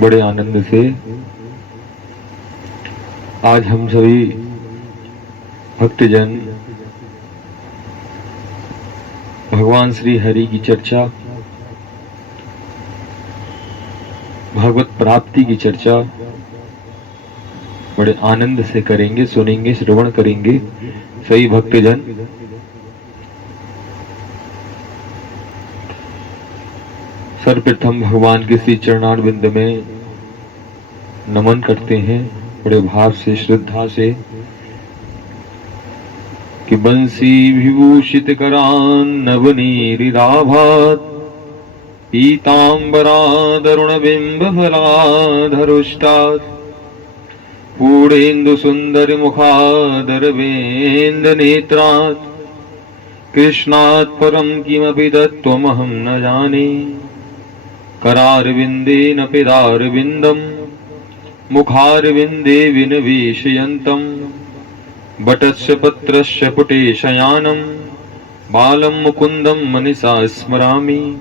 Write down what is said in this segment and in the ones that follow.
बड़े आनंद से आज हम सभी भक्तजन भगवान श्री हरि की चर्चा, भगवत प्राप्ति की चर्चा बड़े आनंद से करेंगे, सुनेंगे, श्रवण करेंगे। सही भक्तजन सर्वप्रथम भगवान के श्री चरणारविंद में नमन करते हैं बड़े भाव से, श्रद्धा से कि बंसी विभूषित करान नवनीरिदाभात पीतांबरादरुण बिंब फलाधरुष्टात् पूर्णेन्दु सुंदर मुखादरवेन्द नेत्रात् कृष्णात् परं किमपि तत्त्वमहं न जाने करारविन्देन पिदारविन्दं मुखारविन्दे विनिवेशयन्तं बटस्य पत्रस्य पुटे शयानं बालं मुकुन्दं मनसा स्मरामि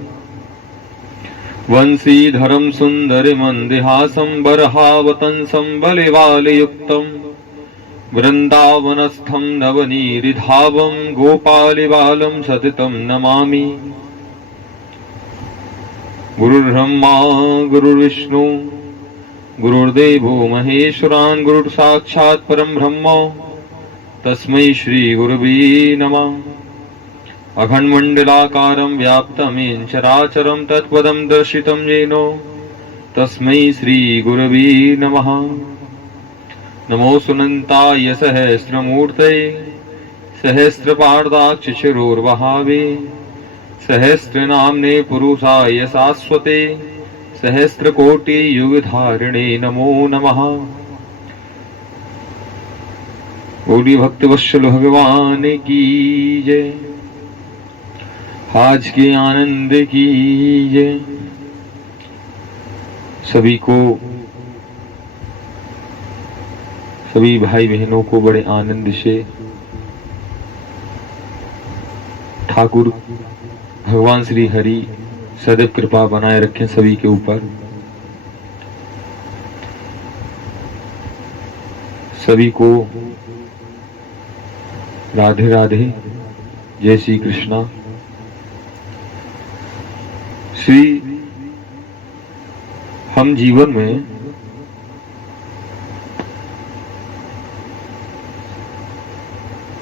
वंशीधरं सुन्दरमन्दहासं बर्हावतंसं बलिवालयुक्तं वृन्दावनस्थं नवनीरिधावं गोपालिबालं सततं नमामि। गुरुर्ब्रह्मा गुरुर्विष्णु गुरुर्देवो महेश्वरान् गुरुर्साक्षात् परं ब्रह्म तस्मै श्री गुरुवे नमः। अखण्डमण्डलाकारं व्याप्तं येन चराचरं तत्पदं दर्शितं येन तस्मै श्री गुरुवे नमः। नमो सुनन्ताय सहस्रमूर्तये सहस्रपादाक्षशिरोर्वहावे सहस्रनाम्ने पुरुषाय शाश्वते सहस्रकोटियुगधारिणे नमो नमः। बोली भक्तवत्सल भगवान की जय, आज के आनंद की जय। सभी को, सभी भाई बहनों को बड़े आनंद से ठाकुर भगवान श्री हरि सदैव कृपा बनाए रखें सभी के ऊपर। सभी को राधे राधे, जय श्री कृष्णा। श्री हम जीवन में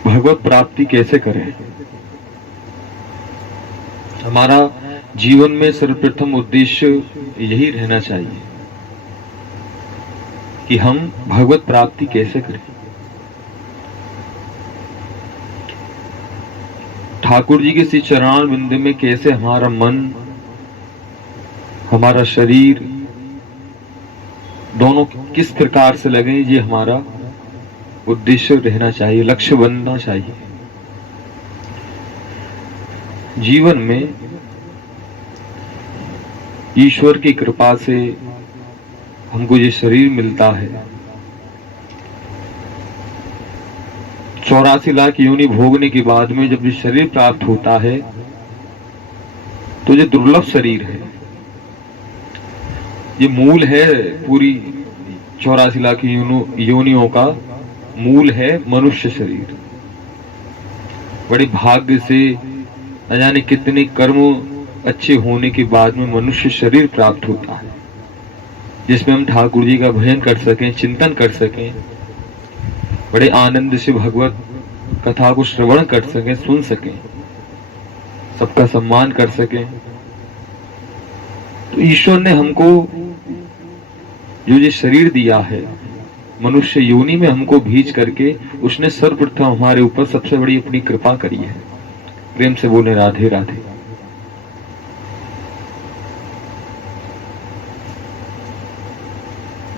भगवत प्राप्ति कैसे करें? हमारा जीवन में सर्वप्रथम उद्देश्य यही रहना चाहिए कि हम भगवत प्राप्ति कैसे करें। ठाकुर जी के श्री चरणारविंद में कैसे हमारा मन, हमारा शरीर दोनों किस प्रकार से लगे, ये हमारा उद्देश्य रहना चाहिए, लक्ष्य बनना चाहिए। जीवन में ईश्वर की कृपा से हमको ये शरीर मिलता है। 84 लाख योनि भोगने के बाद में जब ये शरीर प्राप्त होता है तो ये दुर्लभ शरीर है। ये मूल है, पूरी 84 लाख योनियों का मूल है मनुष्य शरीर। बड़े भाग्य से न जाने कितने कर्म अच्छे होने के बाद में मनुष्य शरीर प्राप्त होता है, जिसमें हम ठाकुर जी का भजन कर सकें, चिंतन कर सकें, बड़े आनंद से भगवत कथा को श्रवण कर सकें, सुन सकें, सबका सम्मान कर सकें। तो ईश्वर ने हमको जो ये शरीर दिया है, मनुष्य योनि में हमको भेज करके उसने सर्वप्रथम हमारे ऊपर सबसे बड़ी अपनी कृपा करी है। प्रेम से बोले राधे राधे।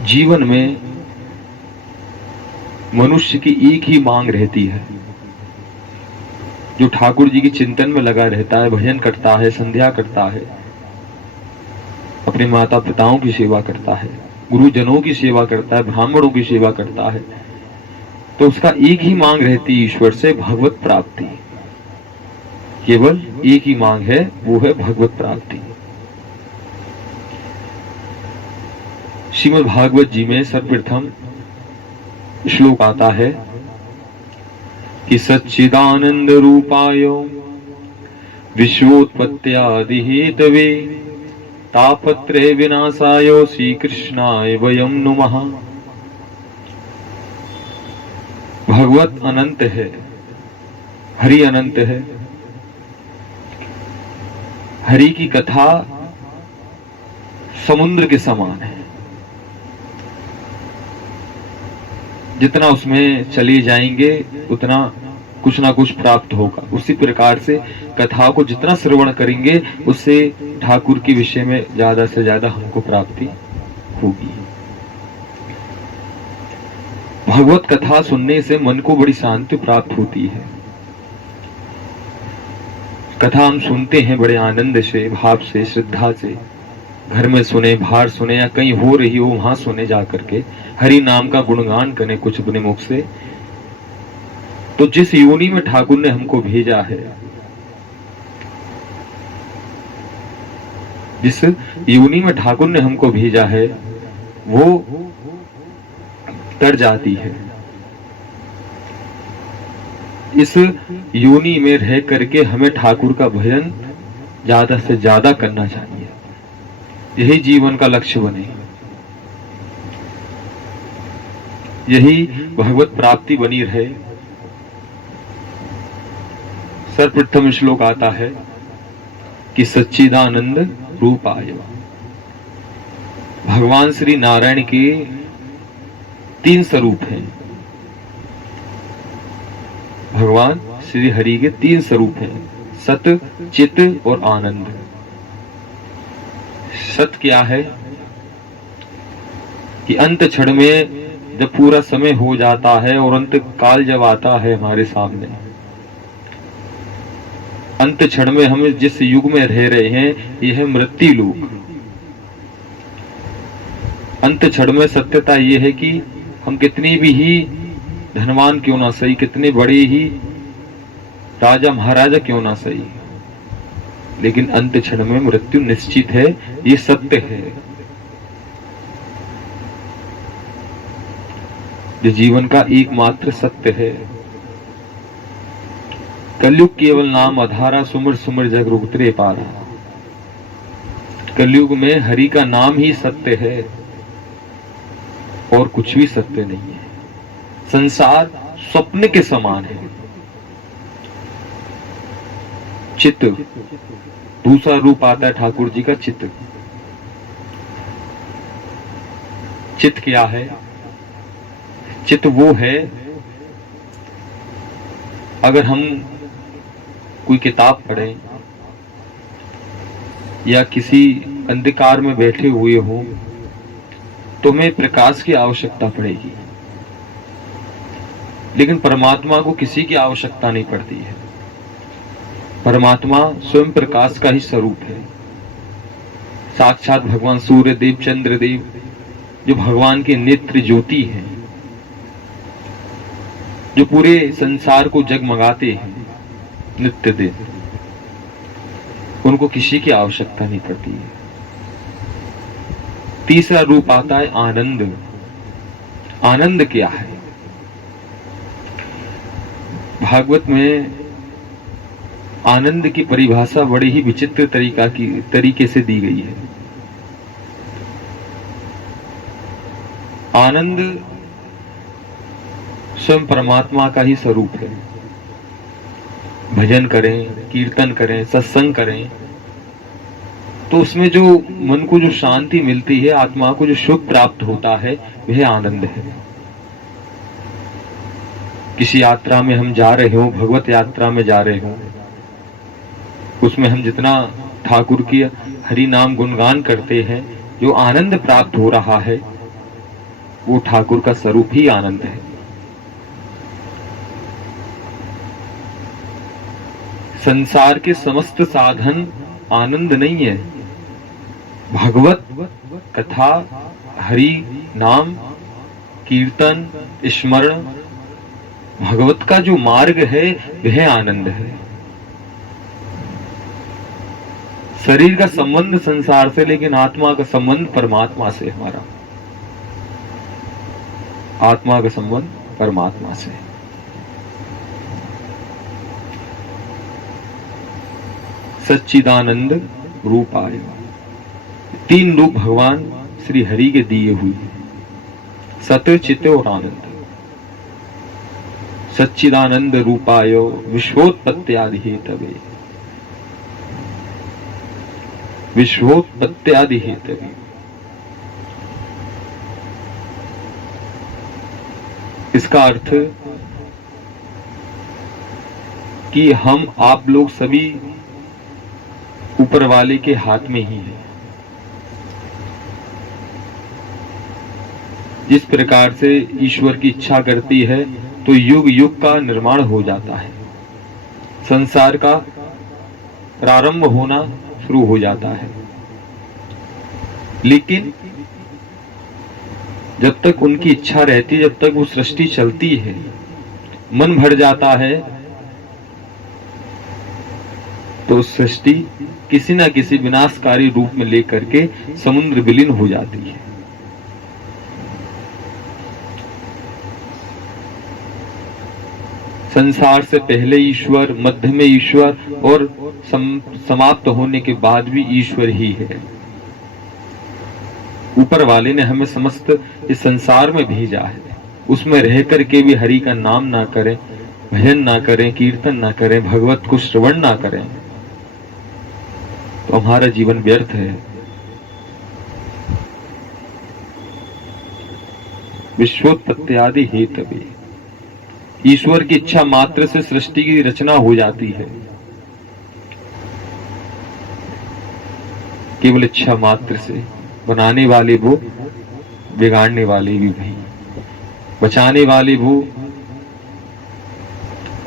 जीवन में मनुष्य की एक ही मांग रहती है, जो ठाकुर जी के चिंतन में लगा रहता है, भजन करता है, संध्या करता है, अपने माता पिताओं की सेवा करता है, गुरुजनों की सेवा करता है, ब्राह्मणों की सेवा करता है, तो उसका एक ही मांग रहती है ईश्वर से, भगवत प्राप्ति। केवल एक ही मांग है, वो है भगवत प्राप्ति। श्रीमद् भागवत जी में सर्वप्रथम श्लोक आता है कि सच्चिदानंद रूपाय विश्वोत्पत्त्यादि हेतवे तापत्रय विनाशाय श्री कृष्णाय वयम नुमः। भगवत अनंत है, हरि अनंत है। हरि की कथा समुद्र के समान है, जितना उसमें चले जाएंगे उतना कुछ ना कुछ प्राप्त होगा। उसी प्रकार से कथा को जितना श्रवण करेंगे उससे ठाकुर के विषय में ज्यादा से ज्यादा हमको प्राप्ति होगी। भगवत कथा सुनने से मन को बड़ी शांति प्राप्त होती है। कथा हम सुनते हैं बड़े आनंद से, भाव से, श्रद्धा से। घर में सुने, बाहर सुने या कहीं हो रही हो वहां सुने जा करके हरि नाम का गुणगान करें कुछ अपने मुख से। तो जिस योनि में ठाकुर ने हमको भेजा है, जिस योनि में ठाकुर ने हमको भेजा है वो तर जाती है। इस योनि में रह करके हमें ठाकुर का भजन ज्यादा से ज्यादा करना चाहिए। यही जीवन का लक्ष्य बने, यही भगवत प्राप्ति बनी रहे। सर्वप्रथम श्लोक आता है कि सच्चिदानंद रूपाय। भगवान श्री नारायण के 3 स्वरूप हैं। भगवान श्री हरि के 3 स्वरूप हैं, सत, चित और आनंद। सत क्या है कि अंत क्षण में जब पूरा समय हो जाता है और अंत काल जब आता है हमारे सामने, अंत क्षण में हम जिस युग में रह रहे हैं यह है मृत्यु लोक। अंत क्षण में सत्यता यह है कि हम कितनी भी ही धनवान क्यों ना सही, कितने बड़े ही राजा महाराजा क्यों ना सही, लेकिन अंत क्षण में मृत्यु निश्चित है। ये सत्य है। जो जीवन का एकमात्र सत्य है। कलयुग केवल नाम आधारा, सुमर सुमर जग रुगतरे पारा। कलयुग में हरि का नाम ही सत्य है और कुछ भी सत्य नहीं है। संसार स्वप्न के समान है। चित्त, दूसरा रूप आता है ठाकुर जी का चित्त। चित्त क्या है? चित्त वो है, अगर हम कोई किताब पढ़ें या किसी अंधकार में बैठे हुए हो तो हमें प्रकाश की आवश्यकता पड़ेगी, लेकिन परमात्मा को किसी की आवश्यकता नहीं पड़ती है। परमात्मा स्वयं प्रकाश का ही स्वरूप है। साक्षात भगवान सूर्य देव, चंद्र देव, जो भगवान के नेत्र ज्योति हैं, जो पूरे संसार को जगमगाते हैं नित्य दिन, उनको किसी की आवश्यकता नहीं पड़ती है। तीसरा रूप आता है आनंद। आनंद क्या है? भागवत में आनंद की परिभाषा बड़ी ही विचित्र तरीके से दी गई है। आनंद स्वयं परमात्मा का ही स्वरूप है। भजन करें, कीर्तन करें, सत्संग करें तो उसमें जो मन को जो शांति मिलती है, आत्मा को जो सुख प्राप्त होता है, वह आनंद है। किसी यात्रा में हम जा रहे हो, भगवत यात्रा में जा रहे हो, उसमें हम जितना ठाकुर की हरि नाम गुणगान करते हैं, जो आनंद प्राप्त हो रहा है वो ठाकुर का स्वरूप ही आनंद है। संसार के समस्त साधन आनंद नहीं है। भगवत कथा, हरि नाम, कीर्तन, स्मरण, भगवत का जो मार्ग है वह आनंद है। शरीर का संबंध संसार से, लेकिन आत्मा का संबंध परमात्मा से हमारा। आत्मा का संबंध परमात्मा से। सच्चिदानंद रूपाय, तीन रूप भगवान श्री हरि के दिए हुए, सत्य, चित्त और आनंद। सच्चिदानंद रूपाय विश्वोत्पत्त्यादि हेतवे, विश्वोत्पत्त्यादि हेतवे। इसका अर्थ कि हम आप लोग सभी ऊपर वाले के हाथ में ही हैं। जिस प्रकार से ईश्वर की इच्छा करती है तो युग युग का निर्माण हो जाता है, संसार का प्रारंभ होना शुरू हो जाता है। लेकिन जब तक उनकी इच्छा रहती है, जब तक वो सृष्टि चलती है, मन भर जाता है तो सृष्टि किसी न किसी विनाशकारी रूप में लेकर के समुद्र विलीन हो जाती है। संसार से पहले ईश्वर, मध्य में ईश्वर और समाप्त होने के बाद भी ईश्वर ही है। ऊपर वाले ने हमें समस्त इस संसार में भेजा है, उसमें रह करके भी हरि का नाम ना करें, भजन ना करें, कीर्तन ना करें, भगवत को श्रवण ना करें तो हमारा जीवन व्यर्थ है। विश्वोत्पत्त्यादि हेतवे, ईश्वर की इच्छा मात्र से सृष्टि की रचना हो जाती है। केवल इच्छा मात्र से, बनाने वाले वो, बिगाड़ने वाले भी वही, बचाने वाले वो,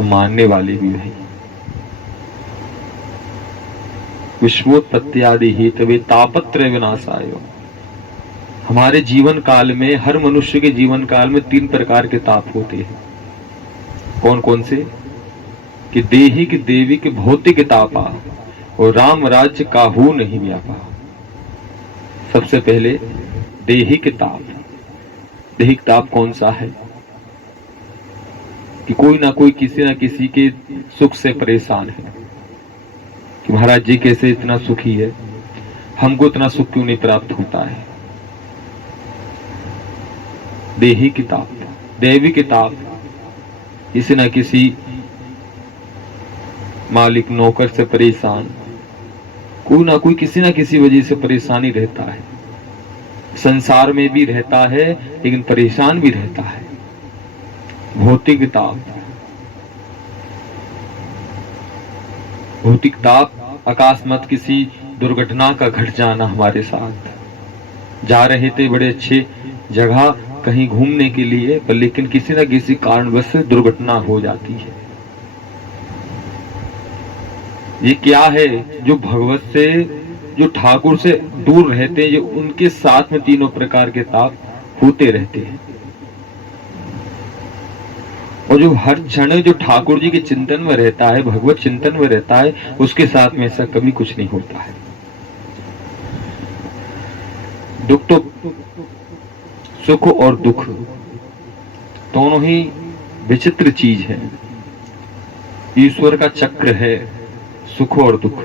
मानने वाले भी वही। विश्वोत्पत्त्यादि हेतवे तापत्रय विनाशाय, हमारे जीवन काल में, हर मनुष्य के जीवन काल में 3 प्रकार के ताप होते हैं। कौन कौन से? कि देहिक देविक भौतिक तापा और राम राज्य काहू नहीं व्यापा। सबसे पहले देहिक ताप। देहिक ताप कौन सा है? कि कोई ना कोई किसी ना किसी के सुख से परेशान है कि महाराज जी कैसे इतना सुखी है, हमको इतना सुख क्यों नहीं प्राप्त होता है। देहिक ताप। दैविक ताप, किसी ना किसी मालिक नौकर से परेशान, कोई ना कोई किसी ना किसी वजह से परेशानी रहता है। संसार में भी रहता है लेकिन परेशान भी रहता है। भौतिक ताप। भौतिक ताप अकस्मात किसी दुर्घटना का घट जाना हमारे साथ। जा रहे थे बड़े अच्छे जगह कहीं घूमने के लिए, पर लेकिन किसी न किसी कारणवश दुर्घटना हो जाती है। ये क्या है? जो भगवत से, जो ठाकुर से दूर रहते हैं, जो उनके साथ में तीनों प्रकार के ताप होते रहते हैं। और जो हर क्षण जो ठाकुर जी के चिंतन में रहता है, भगवत चिंतन में रहता है, उसके साथ में ऐसा कभी कुछ नहीं होता है। दुख तो, सुख और दुख दोनों ही विचित्र चीज है। ईश्वर का चक्र है सुख और दुख।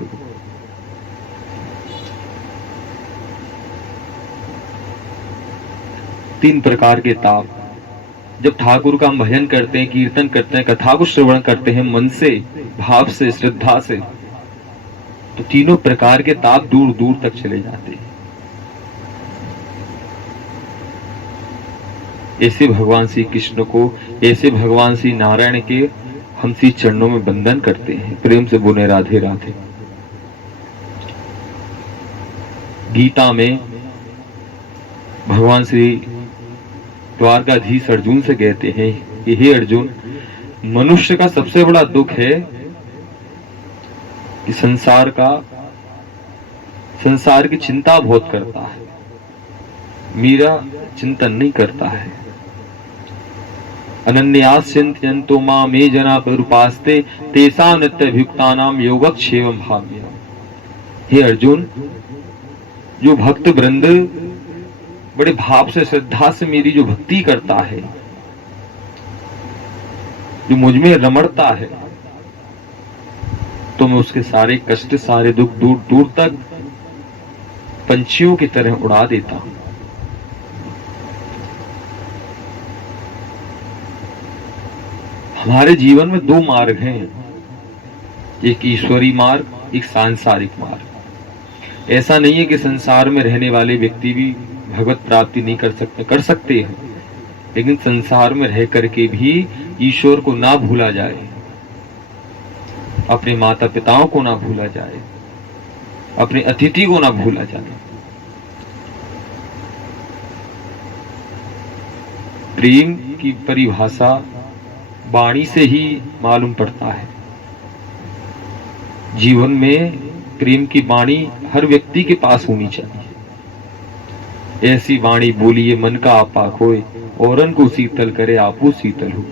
तीन प्रकार के ताप। जब ठाकुर का हम भजन करते हैं, कीर्तन करते हैं, कथा को श्रवण करते हैं मन से, भाव से, श्रद्धा से, तो तीनों प्रकार के ताप दूर दूर तक चले जाते हैं। ऐसे भगवान श्री कृष्ण को, ऐसे भगवान श्री नारायण के हम श्री चरणों में वंदन करते हैं। प्रेम से बोले राधे राधे। गीता में भगवान श्री द्वारकाधीश अर्जुन से कहते हैं कि हे अर्जुन, मनुष्य का सबसे बड़ा दुख है कि संसार की चिंता बहुत करता है, मेरा चिंतन नहीं करता है। अनन्यास्यन्तो माम ये जना परुपास्ते तेषां नित्यभियुक्तानां योगक्षेमं भाव्यम्। हे अर्जुन, जो भक्त वृंद बड़े भाव से, श्रद्धा से मेरी जो भक्ति करता है, जो मुझ में रमणता है, तो मैं उसके सारे कष्ट, सारे दुख दूर दूर तक पंछियों की तरह उड़ा देता हूं। हमारे जीवन में दो मार्ग हैं, एक ईश्वरी मार्ग, एक सांसारिक मार्ग। ऐसा नहीं है कि संसार में रहने वाले व्यक्ति भी भगवत प्राप्ति नहीं कर सकते हैं, लेकिन संसार में रह करके भी ईश्वर को ना भूला जाए, अपने माता पिताओं को ना भूला जाए, अपने अतिथि को ना भूला जाए। प्रेम की परिभाषा वाणी से ही मालूम पड़ता है। जीवन में प्रेम की वाणी हर व्यक्ति के पास होनी चाहिए। ऐसी वाणी बोलिए मन का आपा खोए, औरन को शीतल करे आपू शीतल हो।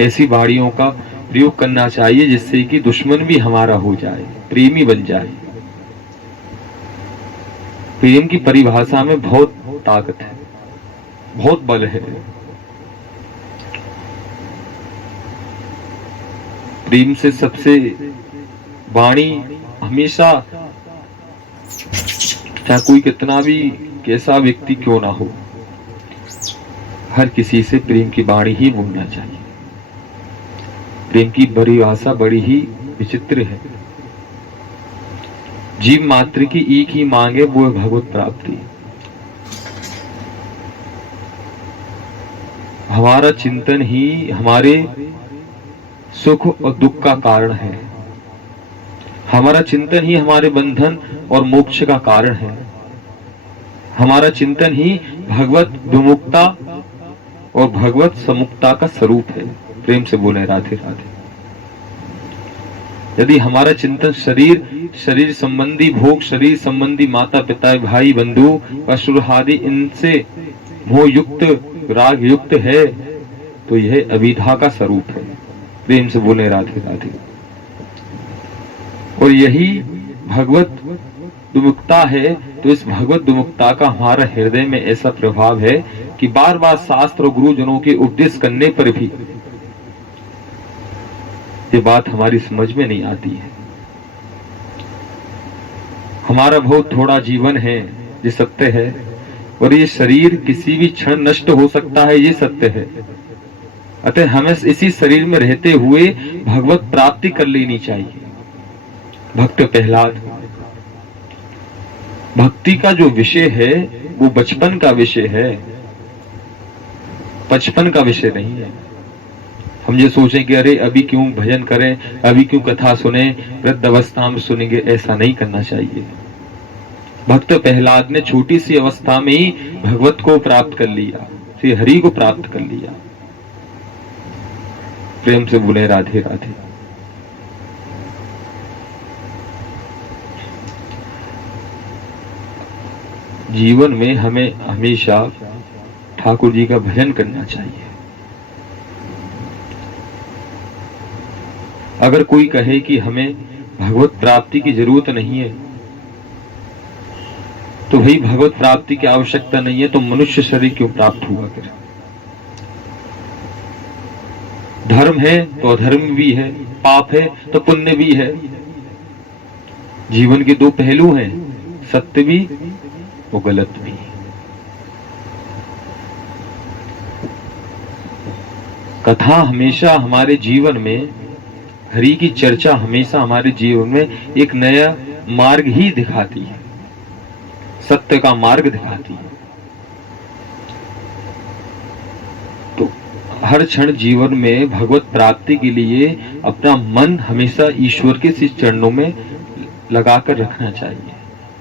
ऐसी वाणियों का प्रयोग करना चाहिए जिससे कि दुश्मन भी हमारा हो जाए, प्रेमी बन जाए। प्रेम की परिभाषा में बहुत ताकत है, बहुत बल है। प्रेम से सबसे वाणी हमेशा, चाहे कोई कितना भी कैसा व्यक्ति क्यों ना हो, हर किसी से प्रेम की वाणी ही बोलना चाहिए। प्रेम की परिभाषा बड़ी ही विचित्र है। जीव मात्र की एक ही मांग है, वो है भगवत प्राप्ति। हमारा चिंतन ही हमारे सुख और दुख का कारण है। हमारा चिंतन ही हमारे बंधन और मोक्ष का कारण है। हमारा चिंतन ही भगवत विमुक्ता और भगवत समुक्ता का स्वरूप है। प्रेम से बोले राधे राधे। यदि हमारा चिंतन शरीर संबंधी भोग, शरीर संबंधी माता पिता भाई बंधु असुर आदि इनसे मोह युक्त राग युक्त है, तो यह अविद्या का स्वरूप है। प्रेम से बोले राधे राधे। और यही भगवत विमुक्ता है। तो इस भगवत विमुक्ता का हमारा हृदय में ऐसा प्रभाव है कि बार बार शास्त्र और गुरुजनों के उपदेश करने पर भी ये बात हमारी समझ में नहीं आती है। हमारा बहुत थोड़ा जीवन है, ये सत्य है, और ये शरीर किसी भी क्षण नष्ट हो सकता है, ये सत्य है। अतः हमें इसी शरीर में रहते हुए भगवत प्राप्ति कर लेनी चाहिए। भक्त प्रहलाद, भक्ति का जो विषय है वो बचपन का विषय है, बचपन का विषय नहीं है। हम ये सोचें कि अरे अभी क्यों भजन करें, अभी क्यों कथा सुने, वृद्ध अवस्था में सुनेंगे, ऐसा नहीं करना चाहिए। भक्त प्रहलाद ने छोटी सी अवस्था में ही भगवत को प्राप्त कर लिया, श्री हरि को प्राप्त कर लिया। प्रेम से बोले राधे राधे। जीवन में हमें हमेशा ठाकुर जी का भजन करना चाहिए। अगर कोई कहे कि हमें भगवत प्राप्ति की जरूरत नहीं है, तो भाई भगवत प्राप्ति की आवश्यकता नहीं है तो मनुष्य शरीर क्यों प्राप्त हुआ? फिर धर्म है तो अधर्म भी है, पाप है तो पुण्य भी है। जीवन के दो पहलू हैं, सत्य भी और गलत भी। कथा हमेशा हमारे जीवन में, हरि की चर्चा हमेशा हमारे जीवन में एक नया मार्ग ही दिखाती है, सत्य का मार्ग दिखाती है। तो हर क्षण जीवन में भगवत प्राप्ति के लिए अपना मन हमेशा ईश्वर के श्री चरणों में लगाकर रखना चाहिए।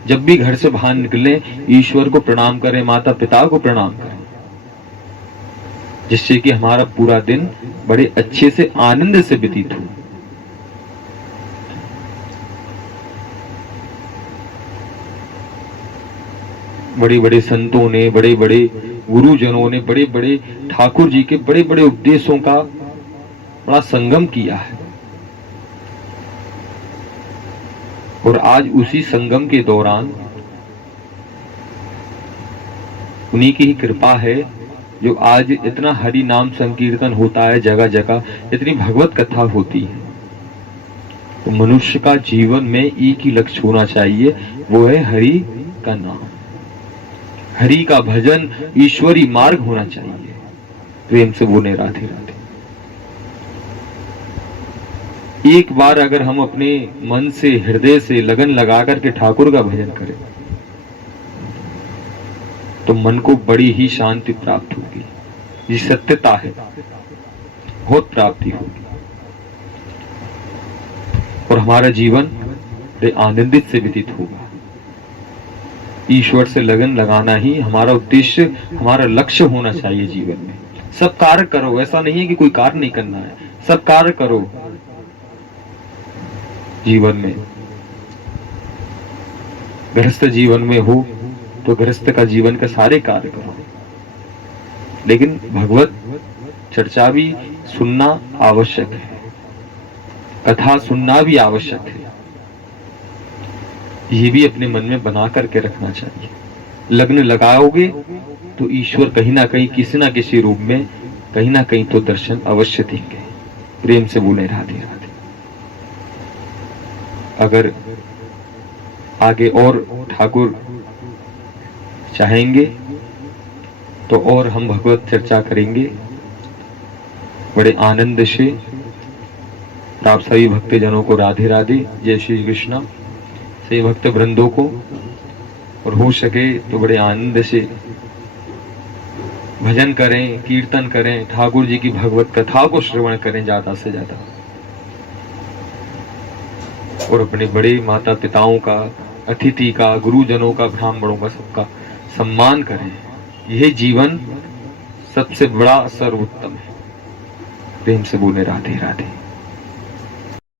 जब भी घर से बाहर निकलें, ईश्वर को प्रणाम करें, माता पिता को प्रणाम करें, जिससे कि हमारा पूरा दिन बड़े अच्छे से आनंद से व्यतीत हो। बड़े बड़े संतों ने, बड़े बड़े गुरुजनों ने, बड़े बड़े ठाकुर जी के बड़े बड़े उपदेशों का बड़ा संगम किया है। और आज उसी संगम के दौरान उन्हीं की ही कृपा है जो आज इतना हरि नाम संकीर्तन होता है जगह जगह, इतनी भगवत कथा होती है, तो मनुष्य का जीवन में एक ही लक्ष्य होना चाहिए, वो है हरि का नाम, हरि का भजन, ईश्वरी मार्ग होना चाहिए। प्रेम से बोले राधे राधे। एक बार अगर हम अपने मन से, हृदय से लगन लगा करके ठाकुर का भजन करें तो मन को बड़ी ही शांति प्राप्त होगी, ये सत्यता है, बहुत प्राप्ति होगी और हमारा जीवन बड़े आनंदित से व्यतीत होगा। ईश्वर से लगन लगाना ही हमारा उद्देश्य, हमारा लक्ष्य होना चाहिए जीवन में। सब कार्य करो, ऐसा नहीं है कि कोई कार्य नहीं करना है, सब कार्य करो जीवन में। गृहस्थ जीवन में हो तो गृहस्थ का जीवन का सारे कार्य करो, लेकिन भगवत चर्चा भी सुनना आवश्यक है, कथा सुनना भी आवश्यक है, ये भी अपने मन में बना करके रखना चाहिए। लग्न लगाओगे तो ईश्वर कहीं ना कहीं, किसी ना किसी रूप में, कहीं ना कहीं तो दर्शन अवश्य देंगे। प्रेम से बोले राधे राधे। अगर आगे और ठाकुर चाहेंगे तो और हम भगवत चर्चा करेंगे बड़े आनंद से। आप सभी भक्तजनों को राधे राधे, जय श्री कृष्ण। सभी भक्त वृंदों को, और हो सके तो बड़े आनंद से भजन करें, कीर्तन करें, ठाकुर जी की भगवत कथा को श्रवण करें ज्यादा से ज्यादा, और अपने बड़े माता पिताओं का, अतिथि का, गुरुजनों का, ब्राह्मणों का, सबका सम्मान करें। यह जीवन सबसे बड़ा सर्वोत्तम है। प्रेम से बोले राधे राधे।